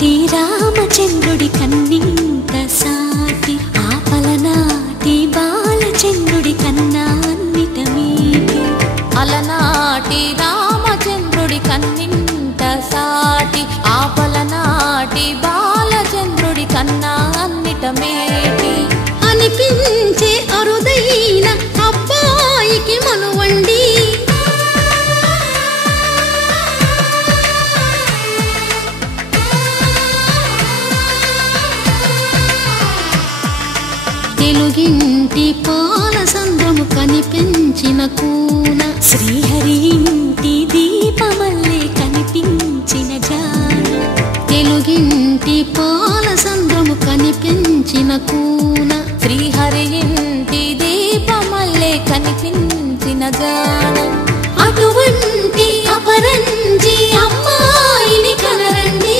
అలనాటి రామచంద్రుడి కన్నింత సాటి ఆపలనాటి బాలచంద్రుడి కన్నా అన్నిట మీటి అలనాటి రామచంద్రుడి కన్నింత సాటి ఆపలనాటి బాలచంద్రుడి కన్నా అన్నిట మేటి అనిపించే అరుదైన అబ్బాయికి మనువండి తెలుగింటి పాలసంద్రము కనిపించిన కూన శ్రీహరి ఇంటి దీపమల్లే కనిపించిన జాన తెలుగింటి పాలసంద్రము కనిపించిన కూన శ్రీహరి ఇంటి దీపమల్లే కనిపించిన జాన అటువంటి అపరంజి అమ్మాయిని కనరండి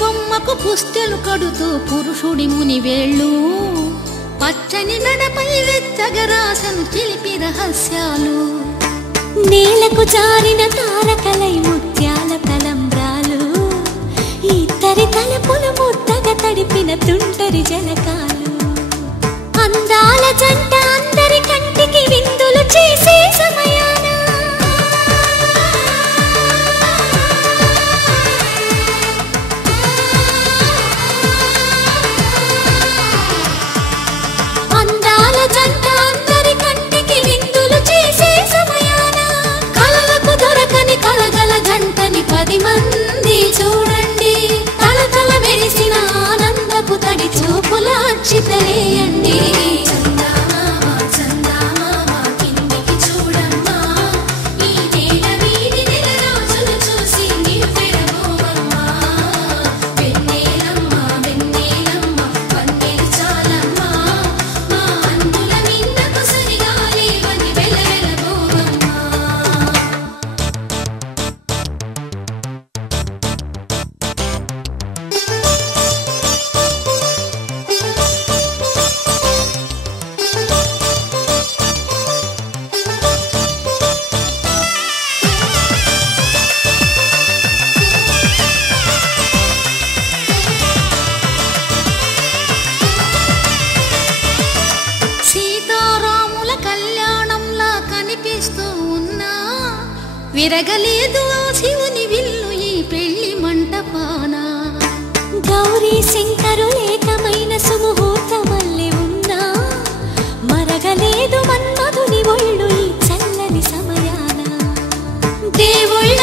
బొమ్మకు పుస్తెలు కడుతూ పురుషుడి ముని వేళ్ళు పచ్చని నడపై వెచ్చగరాసను చిలిపి రహస్యాలు నేలకు జారిన తారకలై ముత్యాల తలంబ్రాలు ఇద్దరి తలపులు ముద్దగా తడిపిన తుంటరి జలకాలు అందాల జంట అందరి కంటికి విందులు చేసే సమయాన పది మంది చూడండి తలతల మెరిసిన ఆనందపు తడి చూపుల అక్షితలేయండి విరగలేదు శివుని విల్లు ఈ పెళ్లి మంటపాన గౌరీ శంకరులేకమైన సుముహూర్తమల్లె ఉన్నా మరగలేదు మన్మధుని ఒళ్ళు ఈ చల్లని సమయాన దేవుళ్ళ